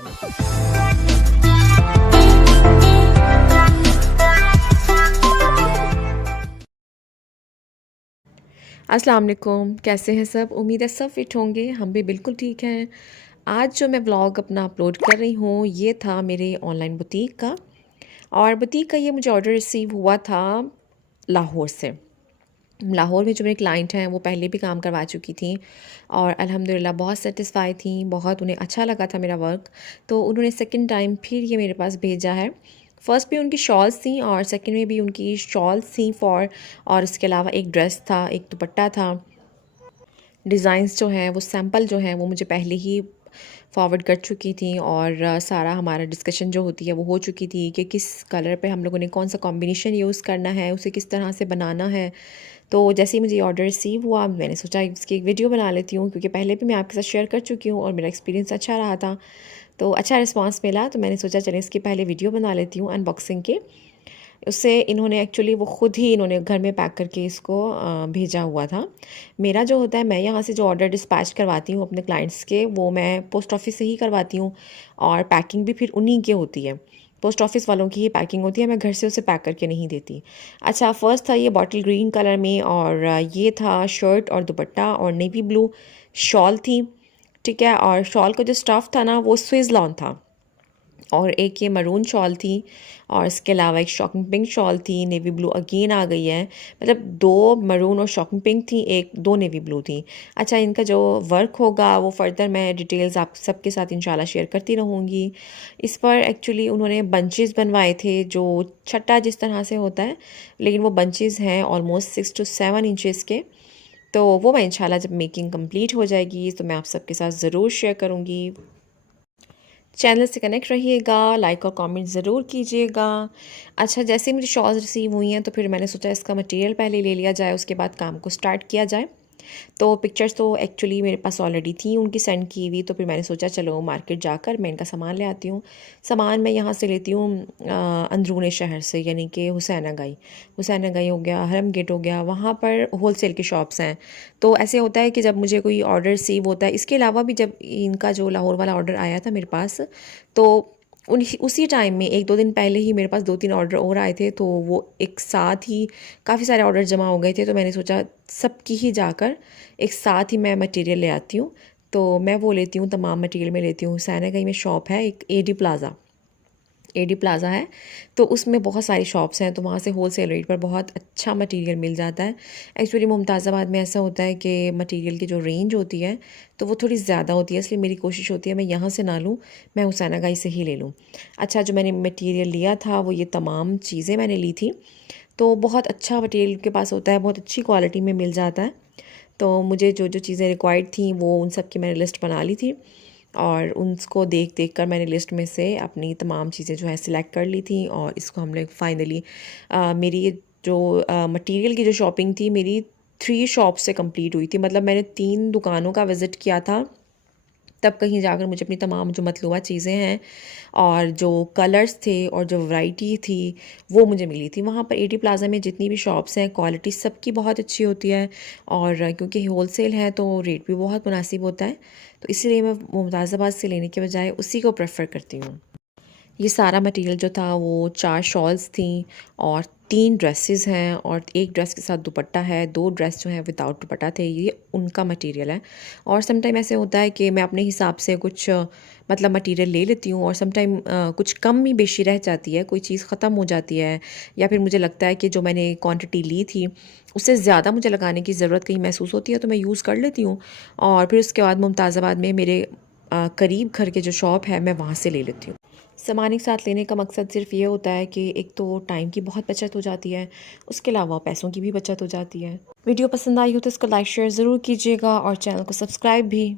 अस्सलाम वालेकुम, कैसे हैं सब? उम्मीद है सब फिट होंगे, हम भी बिल्कुल ठीक हैं। आज जो मैं व्लॉग अपना अपलोड कर रही हूँ ये था मेरे ऑनलाइन बुटीक का, और बुटीक का ये मुझे ऑर्डर रिसीव हुआ था लाहौर से। लाहौर में जो मेरे क्लाइंट हैं वो पहले भी काम करवा चुकी थी और अल्हम्दुलिल्लाह बहुत सेटिस्फाई थी, बहुत उन्हें अच्छा लगा था मेरा वर्क, तो उन्होंने सेकंड टाइम फिर ये मेरे पास भेजा है। फ़र्स्ट भी उनकी शॉल्स थी और सेकंड में भी उनकी शॉल्स थी और उसके अलावा एक ड्रेस था, एक दुपट्टा था। डिज़ाइंस जो हैं वो सैम्पल जो हैं वो मुझे पहले ही फॉरवर्ड कर चुकी थी और सारा हमारा डिस्कशन जो होती है वो हो चुकी थी कि किस कलर पे हम लोगों ने कौन सा कॉम्बिनेशन यूज़ करना है, उसे किस तरह से बनाना है। तो जैसे ही मुझे ये ऑर्डर रिसीव हुआ मैंने सोचा इसकी एक वीडियो बना लेती हूँ, क्योंकि पहले भी मैं आपके साथ शेयर कर चुकी हूँ और मेरा एक्सपीरियंस अच्छा रहा था, तो अच्छा रिस्पांस मिला, तो मैंने सोचा चलें इसकी पहले वीडियो बना लेती हूँ अनबॉक्सिंग की। उससे इन्होंने एक्चुअली वो ख़ुद ही इन्होंने घर में पैक करके इसको भेजा हुआ था। मेरा जो होता है, मैं यहाँ से जो ऑर्डर डिस्पैच करवाती हूँ अपने क्लाइंट्स के, वो मैं पोस्ट ऑफिस से ही करवाती हूँ और पैकिंग भी फिर उन्हीं की होती है। पोस्ट ऑफिस वालों की ही पैकिंग होती है, मैं घर से उसे पैक करके नहीं देती। अच्छा, फ़र्स्ट था ये बॉटल ग्रीन कलर में और ये था शर्ट और दुपट्टा और नेवी ब्लू शॉल थी, ठीक है। और शॉल का जो स्टफ़ था ना वो स्विस लॉन था, और एक ये मरून शॉल थी और इसके अलावा एक शॉकिंग पिंक शॉल थी। नेवी ब्लू अगेन आ गई है, मतलब दो मरून और शॉकिंग पिंक थी, दो नेवी ब्लू थी। अच्छा, इनका जो वर्क होगा वो फर्दर मैं डिटेल्स आप सबके साथ इंशाल्लाह शेयर करती रहूँगी। इस पर एक्चुअली उन्होंने बंचेस बनवाए थे, जो छट्टा जिस तरह से होता है, लेकिन वो बंचेस हैं ऑलमोस्ट 6 to 7 इंचेस के। तो वो मैं इंशाल्लाह जब मेकिंग कंप्लीट हो जाएगी तो मैं आप सबके साथ ज़रूर शेयर करूँगी। चैनल से कनेक्ट रहिएगा, लाइक और कमेंट ज़रूर कीजिएगा। अच्छा, जैसे मुझे शॉल्स रिसीव हुई हैं तो फिर मैंने सोचा इसका मटेरियल पहले ले लिया जाए, उसके बाद काम को स्टार्ट किया जाए। तो पिक्चर्स तो एक्चुअली मेरे पास ऑलरेडी थी उनकी सेंड की हुई, तो फिर मैंने सोचा चलो मार्केट जाकर मैं इनका सामान ले आती हूँ। सामान मैं यहाँ से लेती हूँ अंदरून शहर से, यानी कि हुसैनागाई हो गया, हरम गेट हो गया, वहाँ पर होलसेल की शॉप्स हैं। तो ऐसे होता है कि जब मुझे कोई ऑर्डर रिसीव होता है, इसके अलावा भी जब इनका जो लाहौर वाला ऑर्डर आया था मेरे पास, तो उसी टाइम में 1-2 दिन पहले ही मेरे पास 2-3 ऑर्डर और आए थे, तो वो एक साथ ही काफ़ी सारे ऑर्डर जमा हो गए थे, तो मैंने सोचा सबकी ही जाकर एक साथ ही मैं मटेरियल ले आती हूँ। तो मैं वो लेती हूँ, तमाम मटेरियल में लेती हूँ। हुसैनागाई में शॉप है एक, एडी प्लाज़ा है, तो उसमें बहुत सारी शॉप्स हैं, तो वहाँ से होल सेल रेट पर बहुत अच्छा मटेरियल मिल जाता है। एक्चुअली मुमताज़ाबाद में ऐसा होता है कि मटेरियल की जो रेंज होती है तो वो थोड़ी ज़्यादा होती है, इसलिए मेरी कोशिश होती है मैं यहाँ से ना लूँ, मैं हुसैनागाई से ही ले लूँ। अच्छा, जो मैंने मटेरियल लिया था वो ये तमाम चीज़ें मैंने ली थी, तो बहुत अच्छा मटेरियल के पास होता है, बहुत अच्छी क्वालिटी में मिल जाता है। तो मुझे जो जो चीज़ें रिक्वायर्ड थी वो उन सब की मैंने लिस्ट बना ली थी, और उनको देख कर मैंने लिस्ट में से अपनी तमाम चीज़ें जो है सिलेक्ट कर ली थी, और इसको हमने फाइनली मेरी ये जो मटेरियल की जो शॉपिंग थी मेरी 3 शॉप से कंप्लीट हुई थी। मतलब मैंने 3 दुकानों का विज़िट किया था, तब कहीं जाकर मुझे अपनी तमाम जो मतलूबा चीज़ें हैं और जो कलर्स थे और जो वैरायटी थी वो मुझे मिली थी। वहाँ पर एडी प्लाज़ा में जितनी भी शॉप्स हैं क्वालिटी सबकी बहुत अच्छी होती है, और क्योंकि होलसेल है तो रेट भी बहुत मुनासिब होता है, तो इसीलिए मैं मुमताज़ाबाद से लेने के बजाय उसी को प्रेफर करती हूँ। ये सारा मटेरियल जो था वो 4 शॉल्स थी और 3 ड्रेसेस हैं, और एक ड्रेस के साथ दुपट्टा है, 2 ड्रेस जो हैं विदाउट दुपट्टा थे, ये उनका मटेरियल है। और सम टाइम ऐसे होता है कि मैं अपने हिसाब से कुछ मतलब मटेरियल ले लेती हूँ, और सम टाइम कुछ कम ही बेशी रह जाती है, कोई चीज़ ख़त्म हो जाती है, या फिर मुझे लगता है कि जो मैंने क्वांटिटी ली थी उससे ज़्यादा मुझे लगाने की ज़रूरत कहीं महसूस होती है, तो मैं यूज़ कर लेती हूँ, और फिर उसके बाद मुमताज़ाबाद में मेरे करीब घर के जो शॉप है मैं वहाँ से ले लेती हूँ। सामान एक साथ लेने का मकसद सिर्फ ये होता है कि एक तो टाइम की बहुत बचत हो जाती है, उसके अलावा पैसों की भी बचत हो जाती है। वीडियो पसंद आई हो तो इसको लाइक शेयर ज़रूर कीजिएगा और चैनल को सब्सक्राइब भी।